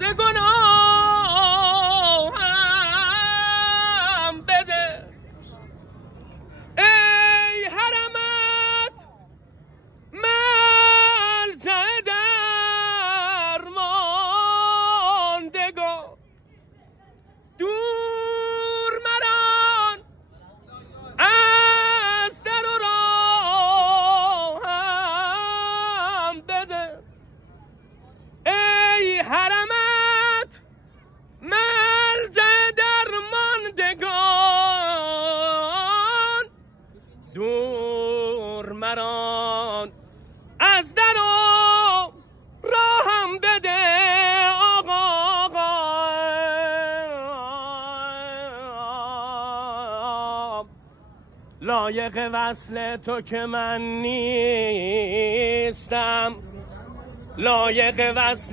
ز گناهم بده. ای حرمت ملجأ درماندگان، دور مران از در و راهم بده. ای حرمت ملجأ درماندگان، دور مران از در و راهم بده. لایق وصل تو که من نیستم، لایق وصل